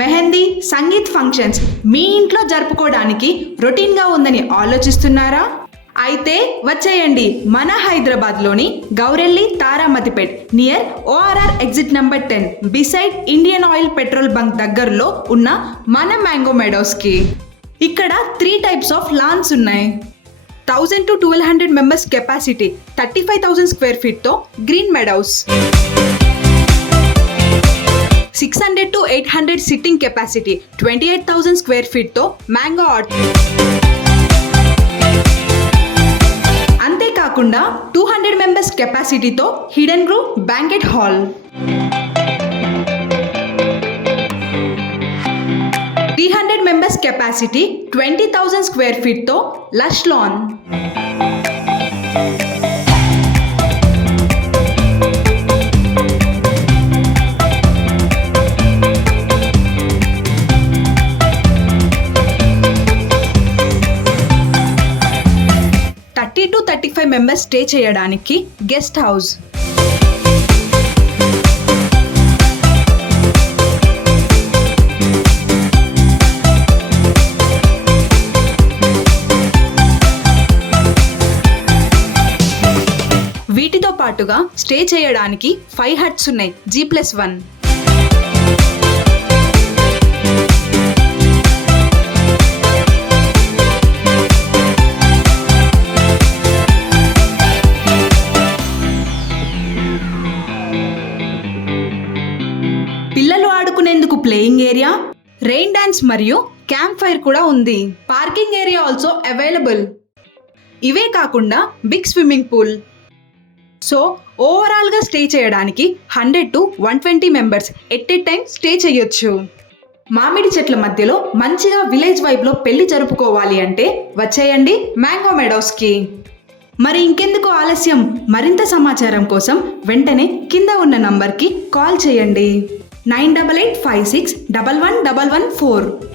Mehndi, sangeet functions మీ ఇంట్లో జరుపుకోవడానికి రొటీన్గా ఉందని ఆలోచిస్తున్నారా? అయితే వచ్చేయండి మన హైదరాబాద్లోని Gowrelli Taramatipet near ORR exit number 10 beside Indian Oil petrol bunk దగ్గరలో ఉన్న మన మ్యాంగో మెడోస్కి. ఇక్కడ 3 టైప్స్ ఆఫ్ లాన్స్ ఉన్నాయి. 1000 to 1200 మెంబర్స్ కెపాసిటీ, 35,000 స్క్వేర్ ఫీట్తో green meadows. 600 to 800 sitting capacity, 28,000 square ఫీట్తో మ్యాంగో ఆర్ట్. అంతేకాకుండా 200 మెంబర్స్ కెపాసిటీతో hidden groove banquet hall. 300 members capacity, 20,000 square ఫీట్తో lush lawn. To 35 members stay చేయడానికి గెస్ట్ హౌస్. వీటితో పాటుగా స్టే చేయడానికి 5 హట్స్ ఉన్నాయి G+1. పిల్లలు ఆడుకునేందుకు ప్లేయింగ్ ఏరియా, రెయిన్ డాన్స్ మరియు క్యాంప్ ఫైర్ కూడా ఉంది. Parking area also available. ఇవే కాకుండా బిగ్ స్విమ్మింగ్ పూల్. సో ఓవరాల్గా స్టే చేయడానికి 100 to 120 members at a time stay చేయొచ్చు. మామిడి చెట్ల మధ్యలో మంచిగా విలేజ్ వైబ్లో పెళ్లి జరుపుకోవాలి అంటే వచ్చేయండి మ్యాంగో మెడోస్కి. మరి ఇంకెందుకు ఆలస్యం? మరింత సమాచారం కోసం వెంటనే కింద ఉన్న నంబర్కి కాల్ చేయండి. 9885611114.